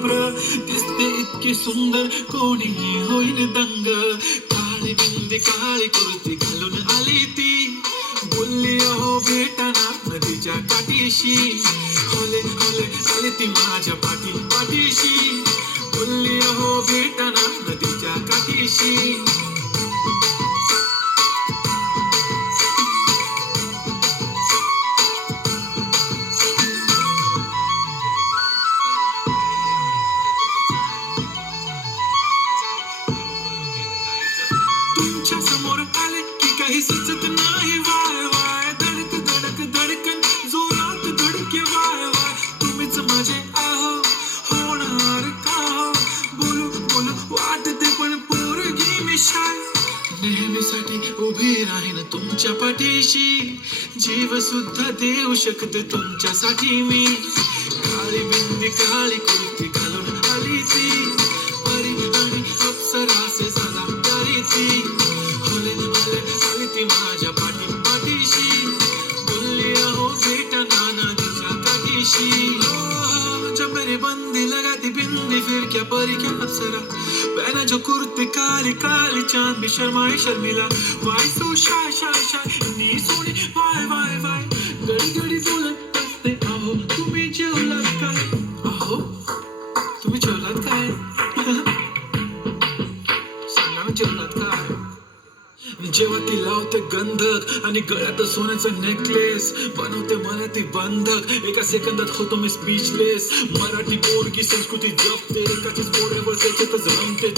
शुभ्र दिसते इतकी सुंदर कोणीही होईल दंग. काळी बिंदी काळी कुर्ती घालून आली ती, बोलली अहो भेटाना नदीच्या काठीशी. होले होले आली ती माझ्या पाठीशी, बोलली अहो भेटाना नदीच्या काठीशी. तुमच्या समोर आले की काही सुचत नाही वाय वाय. धडक धडक धडकन जोरात धडके वाय वाय. तुम्हीच माझे आहो होणार का हो. बोलू बोलू वाटते पण पोरगी मी शाय. नेहमीसाठी उभी राहीन तुमच्या पाठीशी, जीव सुद्धा देऊ शकते तुमच्यासाठी मी. काळी बिंदी काळी कुर्ती घालून आली ती, परी आणि अप्सरासे सदा ती. होले होले आली ती माझ्या पाठीशी, बोलली अहो भेटना नदीच्या काठीशी. जब मेरी बंदी लगाती बिंदी फिर क्या परी क्या अप्सरा. पहना जो कुर्ती काली काली चांद भी शर्माए शर्मिला. Why so shy shy shy इतनी सोनी वाय वाय वाय. घडी घडी बोलत असते अहो तुम्ही जेवलात काय. अहो तुम्ही जेवलात काय सांगा ना जेवलात काय. जेव्हा ती लावते गंधक आणि गळ्यात सोन्याचं नेकलेस, बनवते मला ती बंधक. एका सेकंदात होतो मी स्पीचलेस. मराठी पोरगी संस्कृती जपते, एकाच पोऱ्यावर त्याच्यातच रमते.